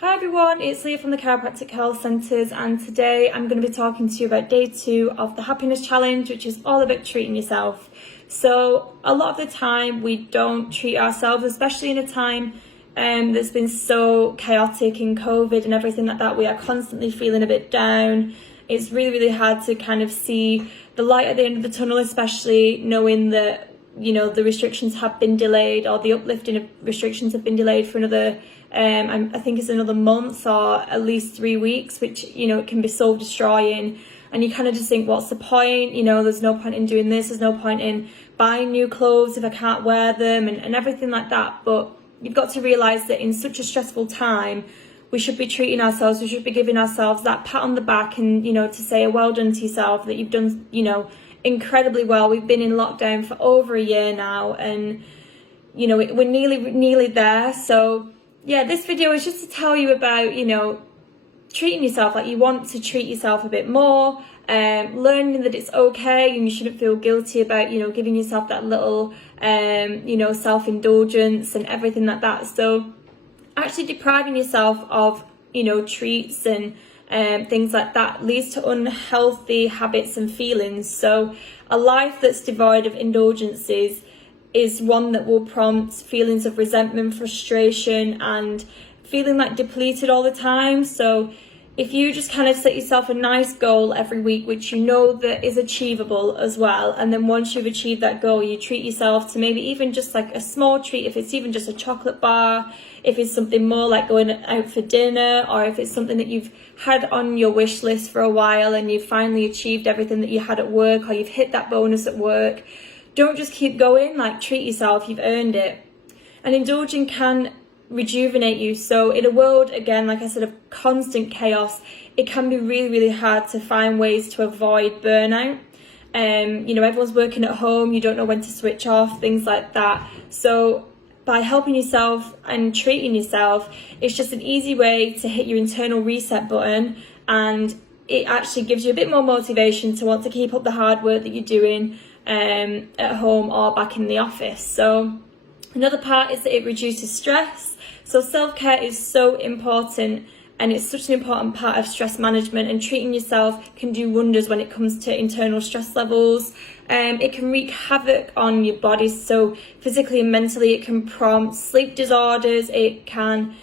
Hi everyone, it's Leah from the Chiropractic Health Centres, and today I'm going to be talking to you about day 2 of the Happiness Challenge, which is all about treating yourself. So a lot of the time we don't treat ourselves, especially in a time that's been so chaotic in COVID and everything like that. We are constantly feeling a bit down. It's really hard to kind of see the light at the end of the tunnel, especially knowing that the restrictions have been delayed, or the uplifting of restrictions have been delayed for another I think it's another month or at least 3 weeks, which it can be soul destroying. And you kind of just think, what's the point? There's no point in doing this, there's no point in buying new clothes if I can't wear them, and everything like that. But you've got to realize that in such a stressful time, we should be treating ourselves, we should be giving ourselves that pat on the back, and to say a well done to yourself, that you've done incredibly well. We've been in lockdown for over a year now, and we're nearly there. So yeah, this video is just to tell you about treating yourself like you want to treat yourself a bit more, learning that it's okay and you shouldn't feel guilty about giving yourself that little self-indulgence and everything like that. So actually depriving yourself of treats and things like that leads to unhealthy habits and feelings. So a life that's devoid of indulgences is one that will prompt feelings of resentment, frustration, and feeling like depleted all the time. So if you just kind of set yourself a nice goal every week, which that is achievable as well, and then once you've achieved that goal, you treat yourself to maybe even just like a small treat, if it's even just a chocolate bar, if it's something more like going out for dinner, or if it's something that you've had on your wish list for a while and you've finally achieved everything that you had at work, or you've hit that bonus at work. Don't just keep going, treat yourself, you've earned it. And indulging can rejuvenate you. So in a world, again, like I said, of constant chaos, it can be really hard to find ways to avoid burnout. Everyone's working at home, you don't know when to switch off, things like that. So by helping yourself and treating yourself, it's just an easy way to hit your internal reset button, and it actually gives you a bit more motivation to want to keep up the hard work that you're doing at home or back in the office. So another part is that it reduces stress. So self-care is so important, and it's such an important part of stress management, and treating yourself can do wonders when it comes to internal stress levels. It can wreak havoc on your body, so physically and mentally. It can prompt sleep disorders, it can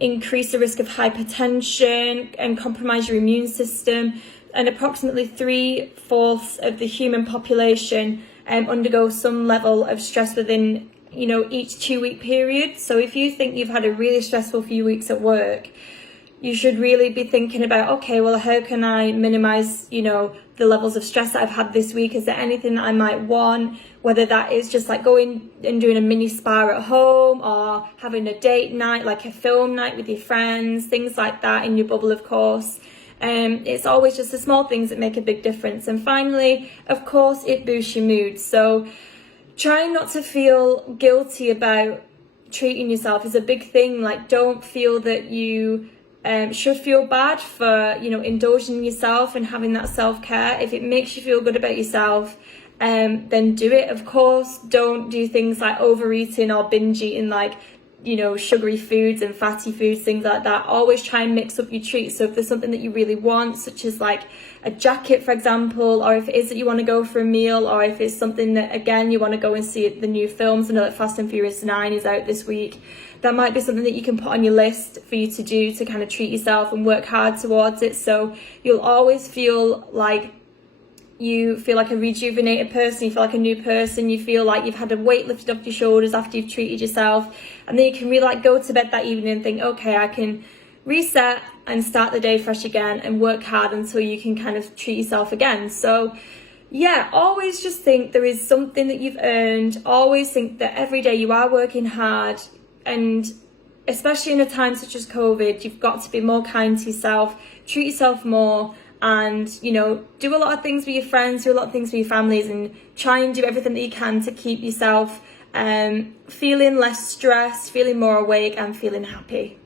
increase the risk of hypertension and compromise your immune system. And approximately 3/4 of the human population undergo some level of stress within each 2-week period. So if you think you've had a really stressful few weeks at work, you should really be thinking about, okay, well, how can I minimize the levels of stress that I've had this week? Is there anything that I might want, whether that is just like going and doing a mini spa at home, or having a date night, like a film night with your friends, things like that, in your bubble, of course. It's always just the small things that make a big difference. And finally, of course, it boosts your mood. So trying not to feel guilty about treating yourself is a big thing. Don't feel that you should feel bad for indulging in yourself and having that self-care. If it makes you feel good about yourself, then do it. Of course, don't do things like overeating or binge eating, sugary foods and fatty foods, things like that. Always try and mix up your treats. So if there's something that you really want, such as a jacket, for example, or if it is that you want to go for a meal, or if it's something that, again, you want to go and see the new films. I know that Fast and Furious 9 is out this week. That might be something that you can put on your list for you to do, to kind of treat yourself and work hard towards it. So you'll always feel like you feel like a rejuvenated person, you feel like a new person, you feel like you've had a weight lifted off your shoulders after you've treated yourself. And then you can really go to bed that evening and think, okay, I can reset and start the day fresh again and work hard until you can kind of treat yourself again. So yeah, always just think there is something that you've earned. Always think that every day you are working hard, and especially in a time such as COVID, you've got to be more kind to yourself, treat yourself more, and do a lot of things with your friends, do a lot of things with your families, and try and do everything that you can to keep yourself feeling less stressed, feeling more awake, and feeling happy.